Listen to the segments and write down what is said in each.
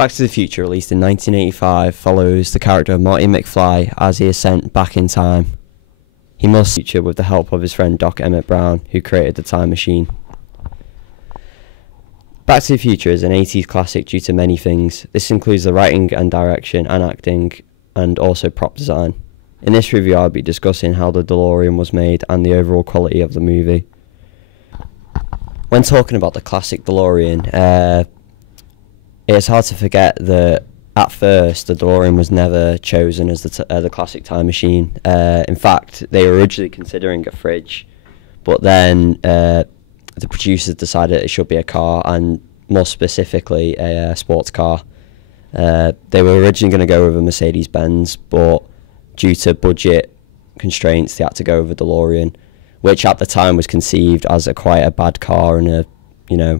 Back to the Future, released in 1985, follows the character of Marty McFly as he is sent back in time. He must future with the help of his friend Doc Emmett Brown, who created the time machine. Back to the Future is an 80s classic due to many things. This includes the writing and direction and acting, and also prop design. In this review I'll be discussing how the DeLorean was made and the overall quality of the movie. When talking about the classic DeLorean, it's hard to forget that at first the DeLorean was never chosen as the classic time machine. In fact, they were originally considering a fridge, but then the producers decided it should be a car, and more specifically a sports car. They were originally going to go with a Mercedes-Benz, but due to budget constraints they had to go with a DeLorean, which at the time was conceived as quite a bad car and way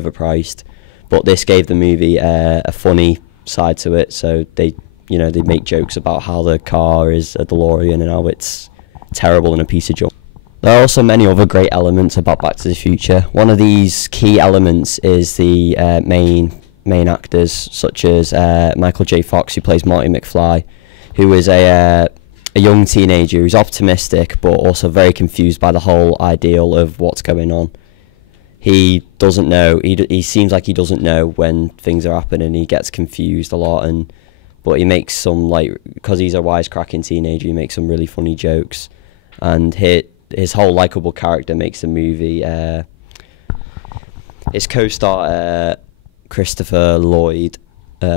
overpriced. But this gave the movie a funny side to it, so they make jokes about how the car is a DeLorean and how it's terrible and a piece of junk. There are also many other great elements about Back to the Future. One of these key elements is the main actors, such as Michael J. Fox, who plays Marty McFly, who is a young teenager who's optimistic but also very confused by the whole ideal of what's going on. He doesn't know. He seems like he doesn't know when things are happening. He gets confused a lot, but he makes some, because he's a wisecracking teenager, he makes some really funny jokes, and his whole likable character makes the movie. His co-star Christopher Lloyd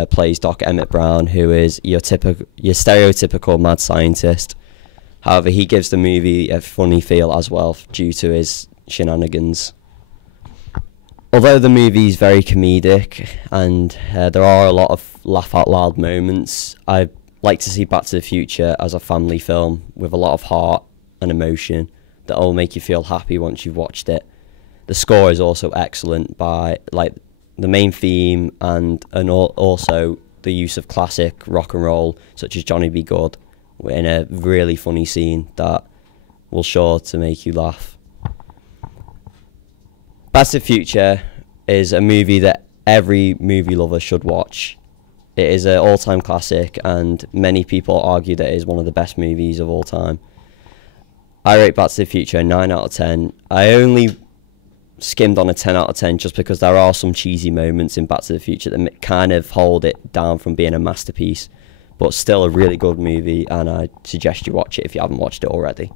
plays Doc Emmett Brown, who is your stereotypical mad scientist. However, he gives the movie a funny feel as well due to his shenanigans. Although the movie is very comedic and there are a lot of laugh-out-loud moments, I like to see Back to the Future as a family film with a lot of heart and emotion that will make you feel happy once you've watched it. The score is also excellent, by the main theme and also the use of classic rock and roll such as Johnny B. Good in a really funny scene that will sure to make you laugh. Back to the Future is a movie that every movie lover should watch. It is an all-time classic, and many people argue that it is one of the best movies of all time. I rate Back to the Future a 9 out of 10. I only skimmed on a 10 out of 10 just because there are some cheesy moments in Back to the Future that kind of hold it down from being a masterpiece, but still a really good movie, and I suggest you watch it if you haven't watched it already.